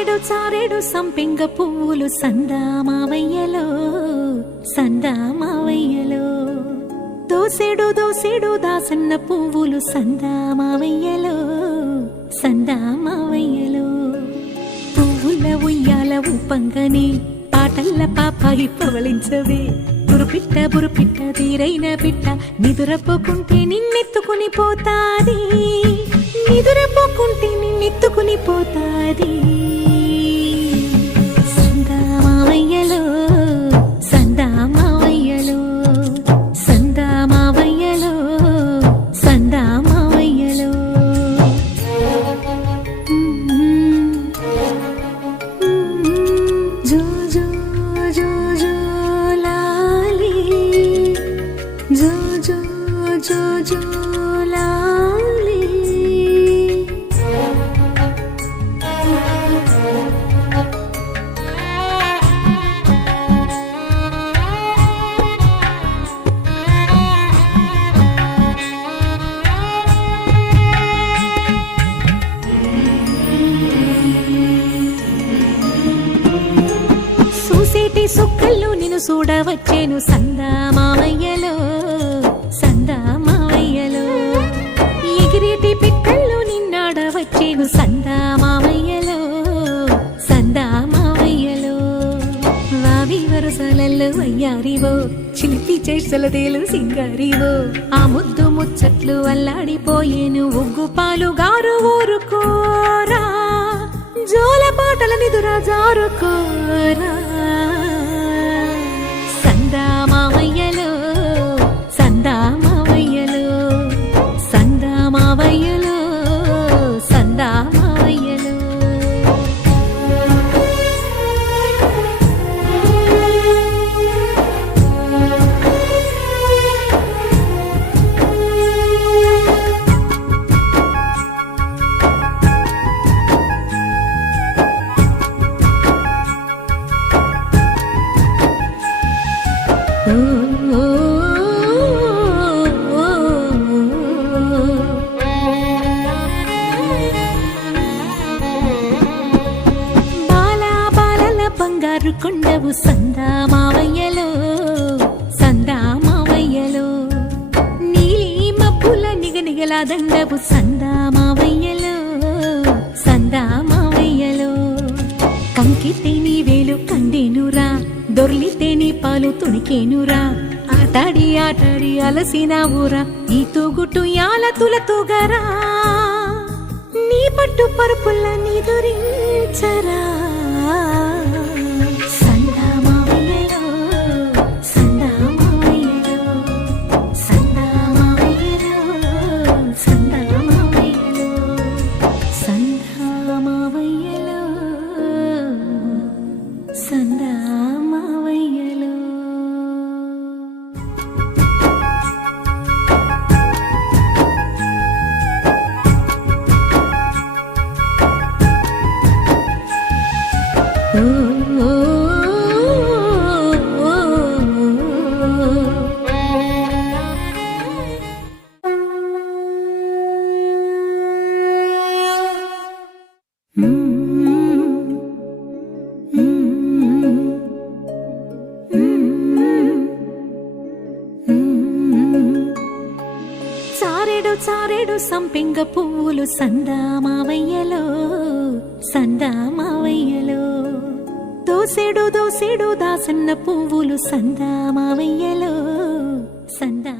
చారెడు చారెడు సంపెంగ పువ్వులు సందా మావయ్యలో సందా మావయ్యలో దోసెడు దోసెడు దాసన్న పువ్వులు సందా మావయ్యలో సందా మావయ్యలో పువ్వుల ఉయ్యాల ఊపంగని పాటల్ల పాపాయి పవళించవే బురుపిట్ట తీరైన పిట్ట నిదురపోకుంటే నిన్నెత్తుకుని పోతాది నిదురపోకుంటే నిన్నెత్తుకుని పోతాది సందా మావయ్యలో సందా మావయ్యలో సందా మావయ్యలో సందా మావయ్యలో జో జో జో జో లాలి జో జో జో జో లాలి చూసేటి సుక్కల్లో నిన్ను చూడవచ్చేను సందా మావయ్యలో సందా మావయ్యలో ఎగిరేటి పిట్టల్లో నిన్నాడవచ్చేను సందా మావయ్యలో సందా మావయ్యలో వావి వరసలలో అయ్యారివో చిలిపి చేసలదేలు సింగారివో ఆ ముద్దు ముచ్చట్లు అల్లాడిపోయేను ఉగ్గు పాలు గారు ఊరుకోరా జోల పాటల నిదురా జారుకోరా సందా మావయ్యలో సందా మావయ్యలో సందా మావయ్యలో సందా మావయ్యలో బంగారు కొండవు సందా మావయ్యలో సందా మావయ్యలో నీలి మబ్బుల నిగనిగల దండవు సందా మావయ్యలో సందా మావయ్యలో కంకితే నీ వేలు కండేనురా దొర్లితే నీ పాలు తుణికేనురా ఆటాడి ఆటాడి అలసిన ఊరా ఈ తూగుటు యాల తులతూగరా నీ పట్టు పరుపుల్ల నీ దురించరా సందా మావయ్యలో సందా మావయ్యలో సందా మావయ్యలో సందా మావయ్యలో సందా మావయ్యలో సందా మావయ్యలో చారెడు చారెడు సంపెంగ పువ్వులు సందా మావయ్యలో సందా మావయ్యలో దోసెడు దోసెడు దాసన్న పువ్వులు సందా మావయ్యలో సందా